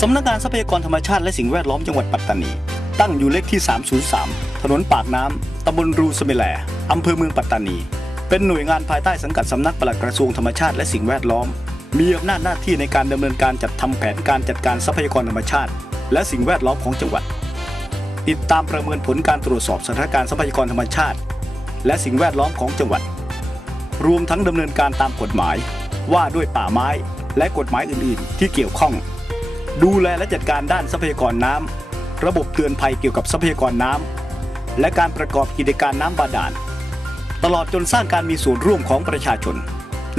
สำนักงานทรัพยากรธรรมชาติและสิ่งแวดล้อมจังหวัดปัตตานี ตั้งอยู่เลขที่ 303 ถนนปากน้ำตำบลรูสเมแลอำเภอเมืองปัตตานี เป็นหน่วยงานภายใต้สังกัดสำนักปลัดกระทรวงธรรมชาติและสิ่งแวดล้อม มีอำนาจหน้าที่ในการดำเนินการจัดทำแผนการจัดการทรัพยากรธรรมชาติ และสิ่งแวดล้อมของจังหวัด ติดตามประเมินผลการตรวจสอบสถานการณ์ทรัพยากรธรรมชาติ และสิ่งแวดล้อมของจังหวัด รวมทั้งดำเนินการตามกฎหมาย ว่าด้วยป่าไม้และกฎหมายอื่น ๆ ที่เกี่ยวข้อง ดูแลและจัดการด้านทรัพยากรน้ำ ระบบเตือนภัยเกี่ยวกับทรัพยากรน้ำและการประกอบกิจการน้ำบาดาล ตลอดจนสร้างการมีส่วนร่วมของประชาชน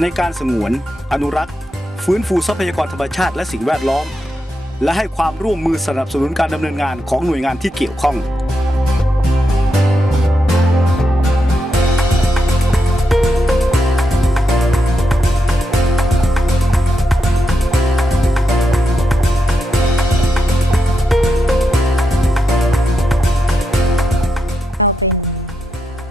ในการสงวน อนุรักษ์ ฟื้นฟูทรัพยากรธรรมชาติและสิ่งแวดล้อม และให้ความร่วมมือสนับสนุนการดำเนินงานของหน่วยงานที่เกี่ยวข้อง เราเป็น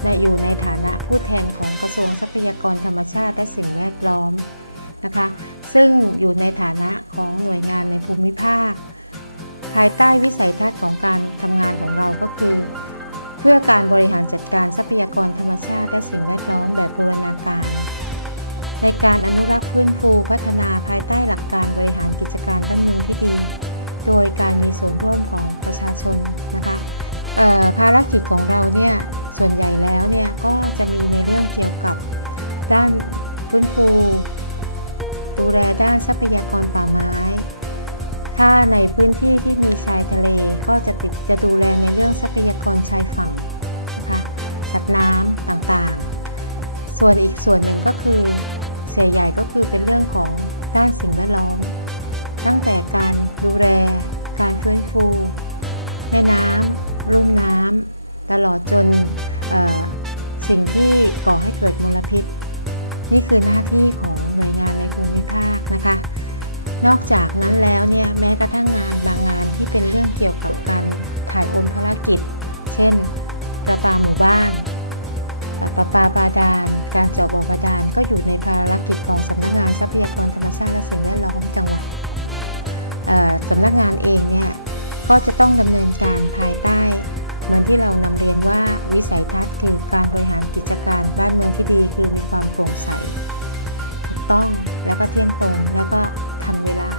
ในอยู่ในฐานะผู้แทนของกระทรวงทรัพยากรธรรมชาติและสิ่งแวดล้อมนะคะ ซึ่งอยู่ในฐานะของหน่วยงานในภูมิภาค ภายใต้วิสัยทัศน์ของการทำงานของเราก็คือ เพื่อการบริหารจัดการทรัพยากรธรรมชาติและสิ่งแวดล้อมแบบบูรณาการ ในการอนุรักษ์ฟื้นฟูพัฒนาภายใต้หลักการบริหารกิจการบ้านเมืองที่ดี โดยการมีส่วนร่วมของประชาชนนะคะ ภารกิจของเราเนี่ยส่วนใหญ่แล้วเนี่ยก็จะมีในเรื่องเกี่ยวกับด้านฟื้นฟู ดูแลด้านทรัพยากรป่าไม้ ถ้าในพื้นที่ที่มีชายทะเลก็จะติดจะดูแลในเรื่องทรัพยากรชายฝั่งนะคะสัตว์น้ำต่างๆ ส่วนอีกส่วนหนึ่งก็คือเสียใหญ่ก็คือเป็นเรื่องของด้านสิ่งแวดล้อม ตั้งแต่การดูแลการฟื้นฟู แม่น้ำ ลุ่มน้ำตลอดจนสิ่งที่ก่อให้เกิดมลพิษ นี่คือหน้าที่ของหน่วยงานในภูมิภาคนะคะ นอกจากนั้นแล้วเนี่ยแม้กระทั่งงานบางงานที่เป็นเรื่องเกี่ยวกับการถ่ายโอนภารกิจ เช่นประปาหมู่บ้านประปาบาดาล การเจาะบ่อบาดาลก็อยู่ในภารกิจของสำนักงานทรัพยากรธรรมชาติและสิ่งแวดล้อมจังหวัดสำนักงานเองเนี่ย ก็จะต้องดำเนินการภายใต้ เหมือนที่เรานำเรียนว่าวิสัยทัศน์คือการบริหารกิจการบ้านเมืองที่ดี คือมีความโปร่งใส ถูกต้องแล้วก็เที่ยงตรงแล้วก็ทันเวลา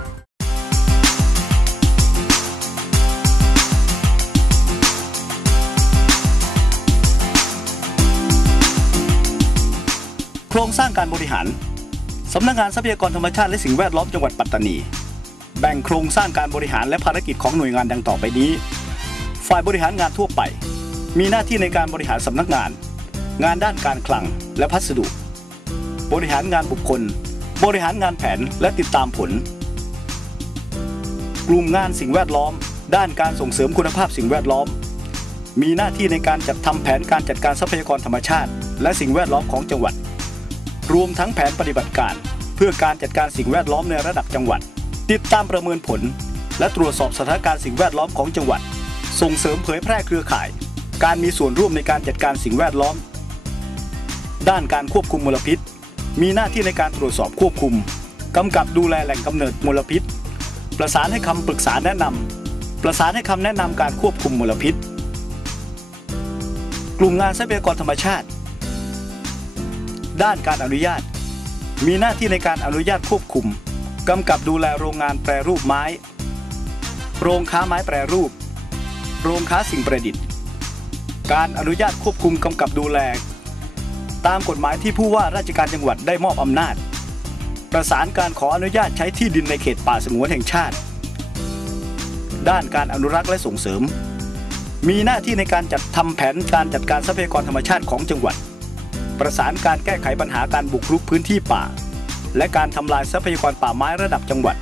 โครงสร้างการบริหาร สำนักงานทรัพยากรธรรมชาติและสิ่งแวดล้อมจังหวัดปัตตานี แบ่งโครงสร้างการบริหารและภารกิจของหน่วยงานดังต่อไปนี้ ฝ่ายบริหารงานทั่วไป มีหน้าที่ในการบริหารสำนักงาน งานด้านการคลังและพัสดุ บริหารงานบุคคล บริหารงานแผนและติดตามผล กลุ่มงานสิ่งแวดล้อม ด้านการส่งเสริมคุณภาพสิ่งแวดล้อม มีหน้าที่ในการจัดทำแผนการจัดการทรัพยากรธรรมชาติ และสิ่งแวดล้อมของจังหวัด รวมทั้งแผนปฏิบัติการ เพื่อการจัดการสิ่งแวดล้อมในระดับจังหวัด ติดตามประเมินผล และตรวจสอบสถานการณ์สิ่งแวดล้อมของจังหวัด ส่งเสริมเผยแพร่เครือข่าย การมีส่วนร่วมในการจัดการสิ่งแวดล้อม ด้านการควบคุมมลพิษ มีหน้าที่ในการตรวจสอบควบคุมกำกับดูแลแหล่งกำเนิดมลพิษ ประสานให้คำปรึกษาแนะนำประสานให้คำแนะนำการควบคุมมลพิษ กลุ่มงานทรัพยากรธรรมชาติ ด้านการอนุญาต มีหน้าที่ในการอนุญาตควบคุม กำกับดูแลโรงงานแปรรูปไม้ โรงค้าไม้แปรรูป โรงค้าสิ่งประดิษฐ์ การอนุญาตควบคุมกำกับดูแล ตามกฎหมายที่ผู้ว่าราชการจังหวัดได้มอบอำนาจ ประสานการขออนุญาตใช้ที่ดินในเขตป่าสงวนแห่งชาติ ด้านการอนุรักษ์และส่งเสริม มีหน้าที่ในการจัดทำแผนการจัดการทรัพยากรธรรมชาติของจังหวัด ประสานการแก้ไขปัญหาการบุกรุกพื้นที่ป่า และการทำลายทรัพยากรป่าไม้ระดับจังหวัด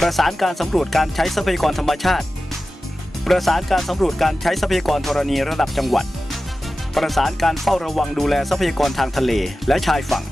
ประสานการสำรวจการใช้ทรัพยากรธรรมชาติ ประสานการสำรวจการใช้ทรัพยากรธรณีระดับจังหวัด ประสานการเฝ้าระวังดูแลทรัพยากรทางทะเลและชายฝั่ง